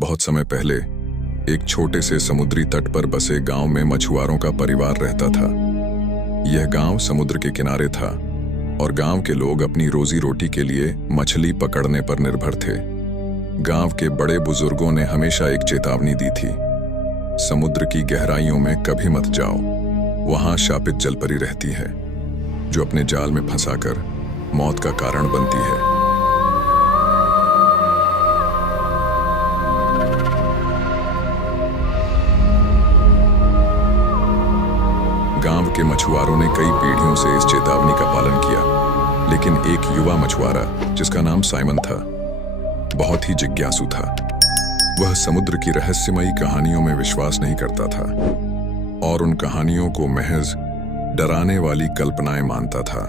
बहुत समय पहले एक छोटे से समुद्री तट पर बसे गांव में मछुआरों का परिवार रहता था। यह गांव समुद्र के किनारे था और गांव के लोग अपनी रोजी रोटी के लिए मछली पकड़ने पर निर्भर थे। गांव के बड़े बुजुर्गों ने हमेशा एक चेतावनी दी थी, समुद्र की गहराइयों में कभी मत जाओ, वहां शापित जलपरी रहती है जो अपने जाल में फंसाकर मौत का कारण बनती है। गांव के मछुआरों ने कई पीढ़ियों से इस चेतावनी का पालन किया, लेकिन एक युवा मछुआरा जिसका नाम साइमन था, बहुत ही जिज्ञासु था। वह समुद्र की रहस्यमयी कहानियों में विश्वास नहीं करता था और उन कहानियों को महज डराने वाली कल्पनाएं मानता था।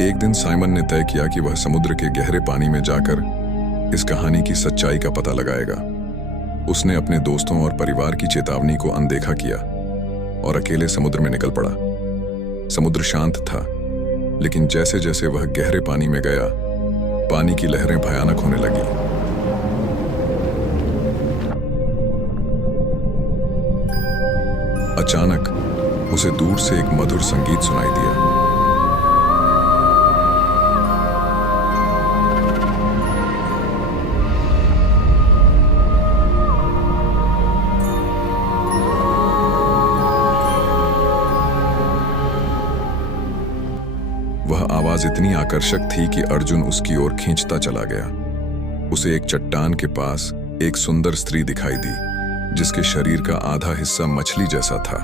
एक दिन साइमन ने तय किया कि वह समुद्र के गहरे पानी में जाकर इस कहानी की सच्चाई का पता लगाएगा। उसने अपने दोस्तों और परिवार की चेतावनी को अनदेखा किया और अकेले समुद्र में निकल पड़ा। समुद्र शांत था, लेकिन जैसे जैसे वह गहरे पानी में गया, पानी की लहरें भयानक होने लगी। अचानक उसे दूर से एक मधुर संगीत सुनाई दिया। वह आवाज इतनी आकर्षक थी कि अर्जुन उसकी ओर खींचता चला गया। उसे एक चट्टान के पास एक सुंदर स्त्री दिखाई दी, जिसके शरीर का आधा हिस्सा मछली जैसा था।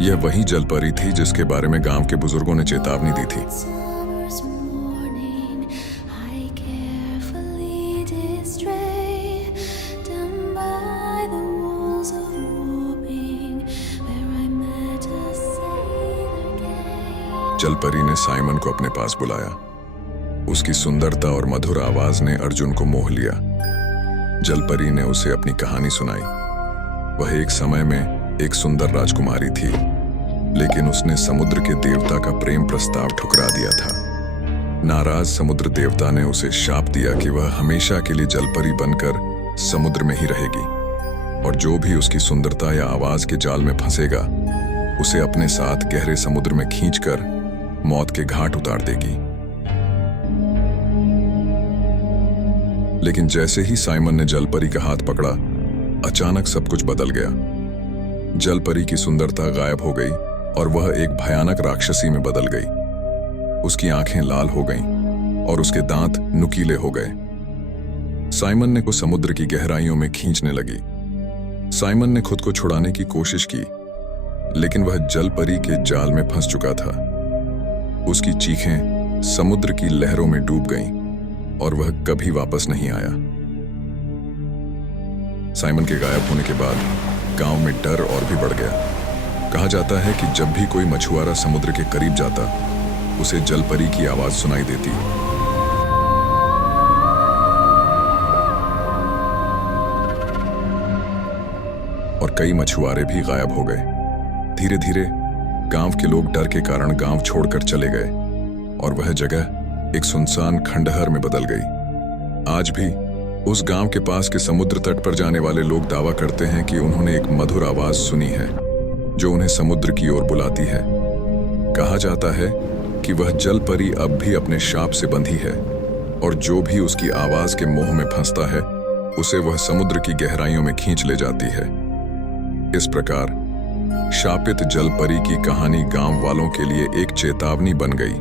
यह वही जलपरी थी जिसके बारे में गांव के बुजुर्गों ने चेतावनी दी थी। जलपरी ने साइमन को अपने पास बुलाया। उसकी सुंदरता और मधुर आवाज ने अर्जुन को मोह लिया। जलपरी ने उसे अपनी कहानी सुनाई। वह एक समय में एक सुंदर राजकुमारी थी, लेकिन उसने समुद्र के देवता का प्रेम प्रस्ताव ठुकरा दिया था। नाराज समुद्र देवता ने उसे शाप दिया कि वह हमेशा के लिए जलपरी बनकर समुद्र में ही रहेगी और जो भी उसकी सुंदरता या आवाज के जाल में फंसेगा, उसे अपने साथ गहरे समुद्र में खींचकर मौत के घाट उतार देगी। लेकिन जैसे ही साइमन ने जलपरी का हाथ पकड़ा, अचानक सब कुछ बदल गया। जलपरी की सुंदरता गायब हो गई और वह एक भयानक राक्षसी में बदल गई। उसकी आंखें लाल हो गईं और उसके दांत नुकीले हो गए। साइमन ने को समुद्र की गहराइयों में खींचने लगी। साइमन ने खुद को छुड़ाने की कोशिश की, लेकिन वह जलपरी के जाल में फंस चुका था। उसकी चीखें समुद्र की लहरों में डूब गईं और वह कभी वापस नहीं आया। साइमन के गायब होने के बाद गांव में डर और भी बढ़ गया। कहा जाता है कि जब भी कोई मछुआरा समुद्र के करीब जाता, उसे जलपरी की आवाज सुनाई देती। और कई मछुआरे भी गायब हो गए। धीरे धीरे गांव के लोग डर के कारण गांव छोड़कर चले गए और वह जगह एक सुनसान खंडहर में बदल गई। आज भी उस गांव के पास के समुद्र तट पर जाने वाले लोग दावा करते हैं कि उन्होंने एक मधुर आवाज सुनी है जो उन्हें समुद्र की ओर बुलाती है। कहा जाता है कि वह जलपरी अब भी अपने शाप से बंधी है और जो भी उसकी आवाज के मोह में फंसता है, उसे वह समुद्र की गहराइयों में खींच ले जाती है। इस प्रकार शापित जलपरी की कहानी गांव वालों के लिए एक चेतावनी बन गई।